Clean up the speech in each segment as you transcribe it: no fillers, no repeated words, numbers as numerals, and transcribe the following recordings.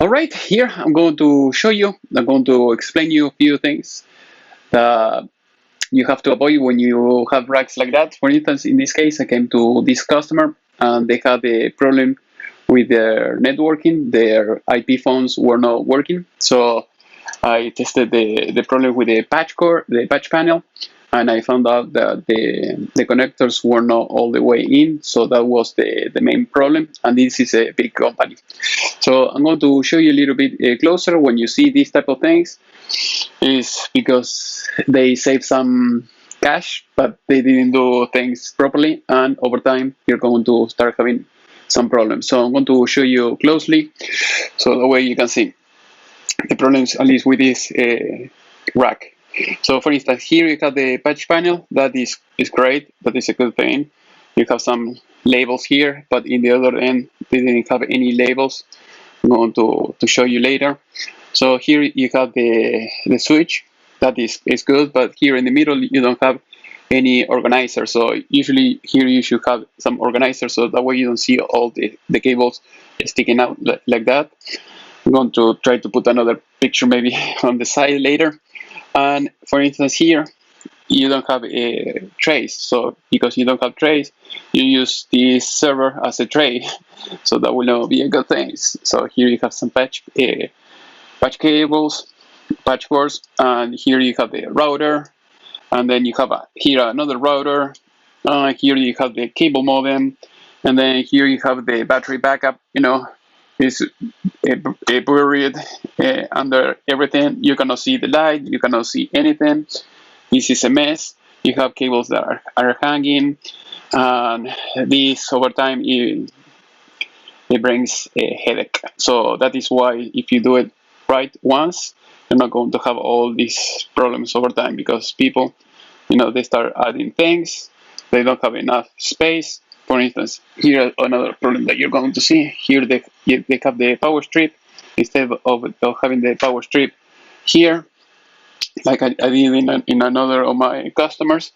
All right, here I'm going to show you, I'm going to explain you a few things that you have to avoid when you have racks like that. For instance, in this case, I came to this customer and they had a problem with their networking. Their IP phones were not working. So I tested the problem with the patch core, the patch panel, and I found out that the connectors were not all the way in. So that was the main problem. And this is a big company. So I'm going to show you a little bit closer. When you see these type of things, is because they save some cash, but they didn't do things properly, and over time you're going to start having some problems. So I'm going to show you closely, so the way you can see the problems, at least with this rack. So for instance, here you have the patch panel. That is great. That is a good thing. You have some labels here, but in the other end, they didn't have any labels. I'm going to show you later. So here you have the switch. That is good, but here in the middle you don't have any organizer. So usually here you should have some organizer, so that way you don't see all the cables sticking out like that. I'm going to try to put another picture maybe on the side later. And for instance, here you don't have a trace. So because you don't have trace, you use this server as a tray. So that will not be a good thing. So here you have some patch cables, patch cords, and here you have the router, and then you have here another router. Here you have the cable modem, and then here you have the battery backup. It's buried under everything. You cannot see the light. You cannot see anything. This is a mess. You have cables that are hanging, and this over time it brings a headache. So that is why if you do it right once, you're not going to have all these problems over time, because people, they start adding things. They don't have enough space. For instance, here another problem that you're going to see. Here they have the power strip. Instead of having the power strip here, like I did in another of my customers,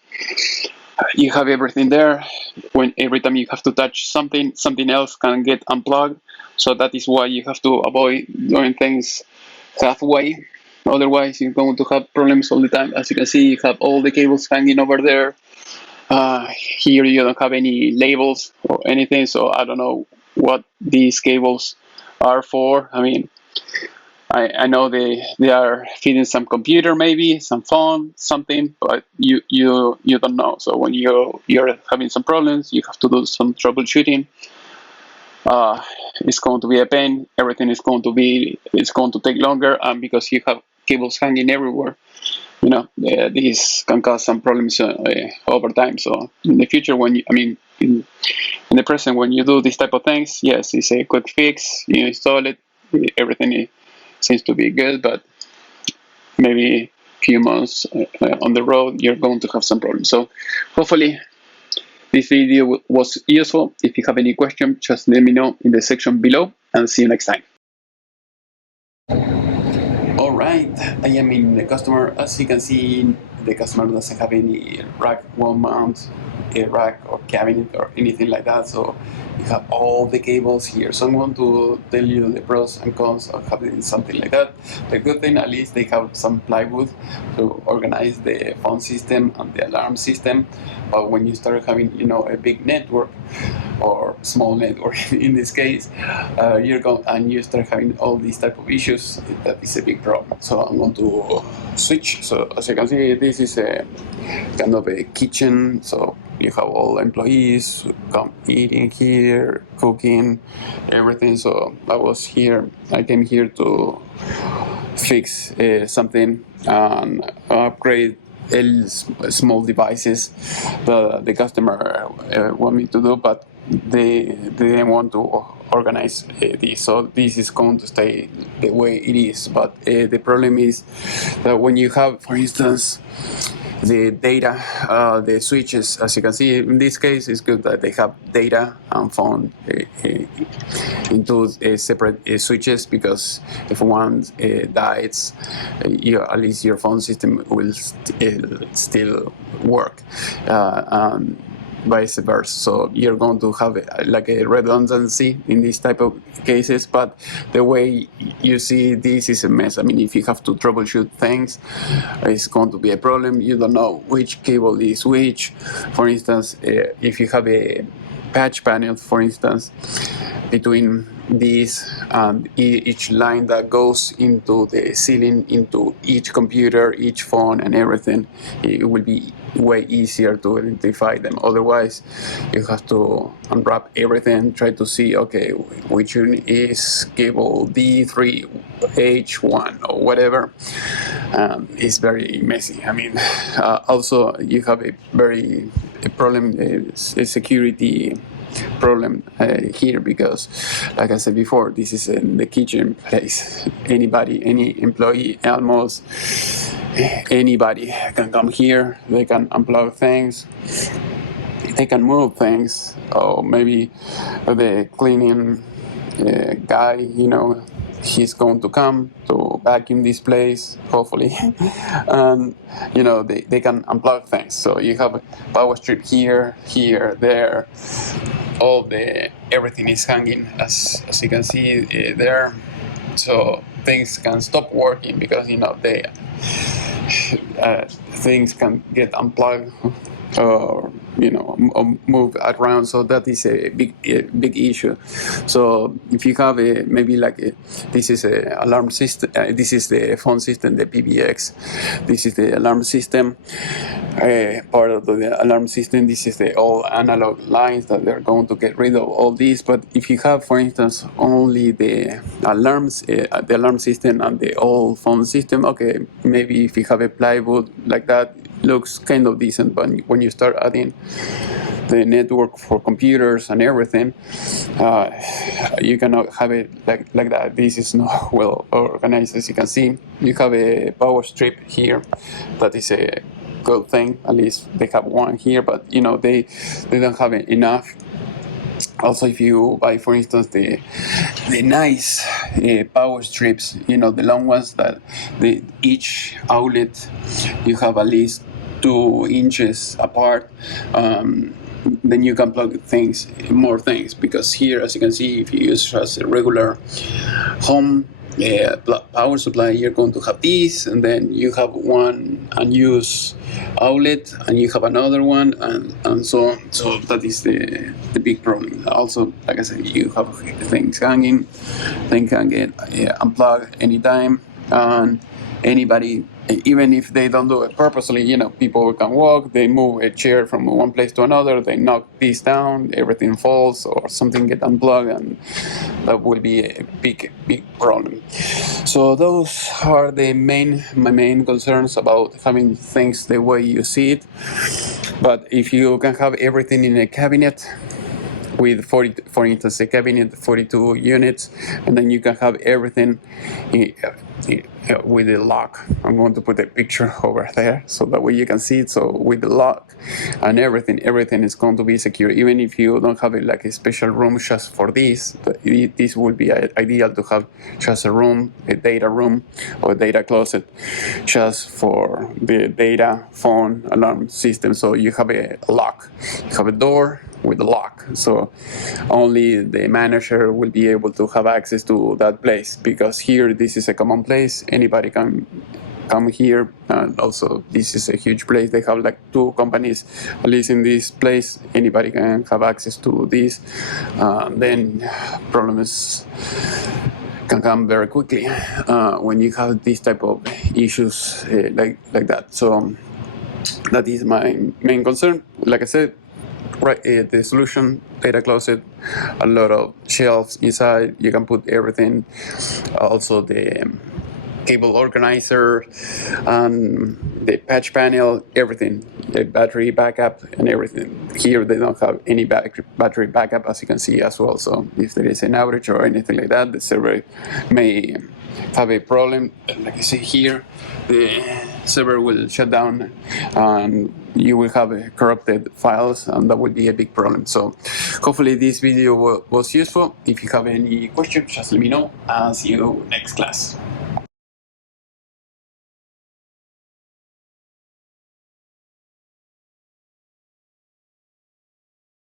you have everything there. When every time you have to touch something else can get unplugged. So that is why you have to avoid doing things halfway. Otherwise, you're going to have problems all the time. As you can see, you have all the cables hanging over there. Here you don't have any labels or anything, so I don't know what these cables are for. I mean, I know they are feeding some computer, maybe some phone, something, but you don't know. So when you're having some problems, you have to do some troubleshooting. It's going to be a pain. Everything is going to take longer, and because you have cables hanging everywhere, this can cause some problems over time. So in the future, in the present, when you do these type of things, yes, it's a quick fix. You install it, everything seems to be good, but maybe a few months on the road, you're going to have some problems. So hopefully this video was useful. If you have any question, just let me know in the section below, and see you next time. All right, I am in the customer. As you can see, the customer doesn't have any rack, wall mount, a rack or cabinet or anything like that. So you have all the cables here. So I'm going to tell you the pros and cons of having something like that. The good thing, at least they have some plywood to organize the phone system and the alarm system. But when you start having, a big network or small network in this case, you start having all these type of issues, that is a big problem. So I'm going to switch. So as you can see, this is a kind of a kitchen. So you have all employees come eating here, cooking, everything. So I came here to fix something and upgrade small devices that the customer want me to do, but they didn't want to organize this. So this is going to stay the way it is. But the problem is that when you have, for instance, the data, the switches, as you can see in this case, it's good that they have data and phone into separate switches, because if one dies, at least your phone system will still work. vice versa. So you're going to have like a redundancy in these type of cases, but the way you see this is a mess. I mean, if you have to troubleshoot things, it's going to be a problem. You don't know which cable is which. For instance, if you have a patch panel, for instance, between these and each line that goes into the ceiling, into each computer, each phone and everything, it will be way easier to identify them. Otherwise, you have to unwrap everything, try to see, okay, which one is cable D3, H1 or whatever. It's very messy. I mean, also you have a problem, a security problem here, because like I said before, this is in the kitchen place. Anybody, any employee, almost anybody can come here. They can unplug things, they can move things, or maybe the cleaning guy, you know, he's going to come to vacuum this place, hopefully. And you know, they can unplug things. So you have a power strip here, there. Everything is hanging, as you can see there. So things can stop working because, you know, things can get unplugged or, you know, move around. So that is a big issue. So if you have maybe like this is a alarm system, this is the phone system, the PBX, this is the alarm system, part of the alarm system. This is the all analog lines that they're going to get rid of all these. But if you have, for instance, only the alarms, the alarm system and the old phone system, okay, maybe if you have a plywood like that, looks kind of decent. But when you start adding the network for computers and everything, you cannot have it like that. This is not well organized. As you can see, you have a power strip here. That is a good thing. At least they have one here, but you know, they don't have enough. Also, if you buy, for instance, the nice power strips, you know, the long ones that each outlet you have at least 2 inches apart, then you can plug more things, because here, as you can see, if you use as a regular home power supply, you're going to have these, and then you have one unused outlet, and you have another one, and so on. So that is the big problem. Also, like I said, you have things hanging, things can get unplugged anytime, and anybody, even if they don't do it purposely, you know, people can walk, they move a chair from one place to another, they knock this down, everything falls, or something get unplugged, and that will be a big problem. So those are my main concerns about having things the way you see it. But if you can have everything in a cabinet with for instance, a cabinet 42 units, and then you can have everything with a lock. I'm going to put a picture over there so that way you can see it. So with the lock and everything is going to be secure. Even if you don't have like a special room just for this would be ideal to have just a room, a data room or a data closet just for the data phone alarm system. So you have a lock, you have a door with a lock, so only the manager will be able to have access to that place, because here this is a common place, anybody can come here, and also this is a huge place. They have like 2 companies, at least in this place, anybody can have access to this. Then problems can come very quickly when you have this type of issues like that. So that is my main concern. Like I said, the solution, data closet, a lot of shelves inside, you can put everything, also the cable organizer, the patch panel, everything, the battery backup and everything. Here they don't have any battery backup, as you can see as well. So if there is an outage or anything like that, the server may have a problem. Like you see here, the server will shut down and you will have corrupted files, and that will be a big problem. So hopefully this video was useful. If you have any questions, just let me know. I'll see you next class.